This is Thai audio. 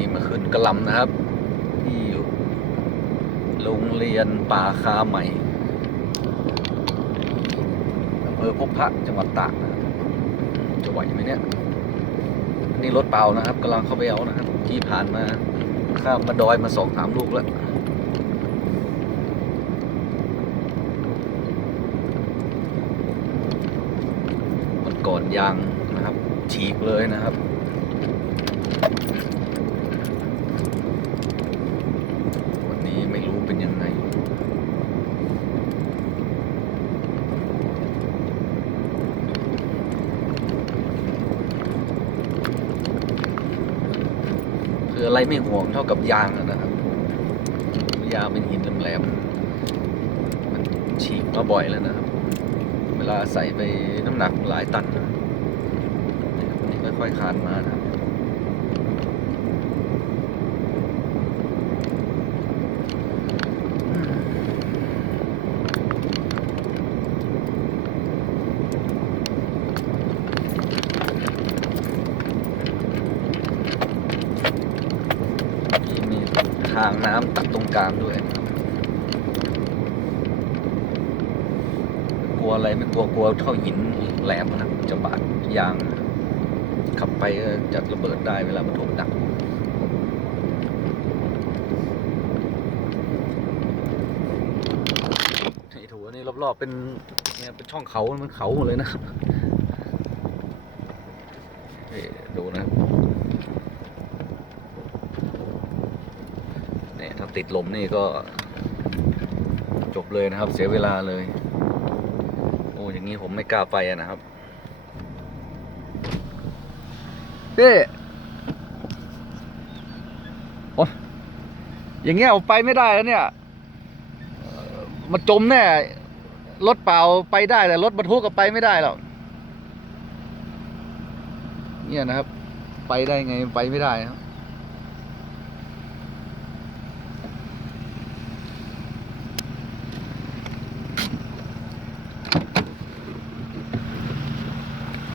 นี่มาขึ้นกระลำนะครับ ที่โรงเรียนป่าคาใหม่อำเภอพบพระจังหวัดตากนะครับจะไหวไหมเนี่ยนี่รถเปล่านะครับกำลังเข้าไปเอานะครับ ที่ผ่านมาข้ามมาดอยมาสองสามลูกแล้วมันก่อนยางนะครับฉีกเลยนะครับ วันนี้ไม่รู้เป็นยังไง คืออะไรไม่ห่วงเท่ากับยางนะครับยางเป็นหินแหลมๆมันฉีกมาบ่อยแล้วนะครับ เวลาใส่ไปน้ำหนักหลายตันนะนี่ค่อยๆคานมานะครับ ที่มี ทางน้ำตัดตรงกลางด้วย กลัวอะไรไม่กลัวกลัวเท่าหินแหลมนะจะบาดยาง ขับไปจะระเบิดได้เวลามันถูกหนักไอ้ถูอันนี้รอบๆเป็นเนี่ยเป็นช่องเขา มันเขาหมดเลยนะครับนี่ดูนะครับ เนี่ยถ้า ติดลมนี่ก็ จบเลยนะครับ เสียเวลาเลย โอ้อย่างนี้ผมไม่กล้าไปะนะครับพี่โอ้อย่างเงี้ยเอาไปไม่ได้แล้วเนี่ยมาจมแน่รถเปล่าไปได้แต่รถบรรทุกก็ไปไม่ได้หรอกเนี่ยนะครับ ไปได้ไงไปไม่ได้ครับ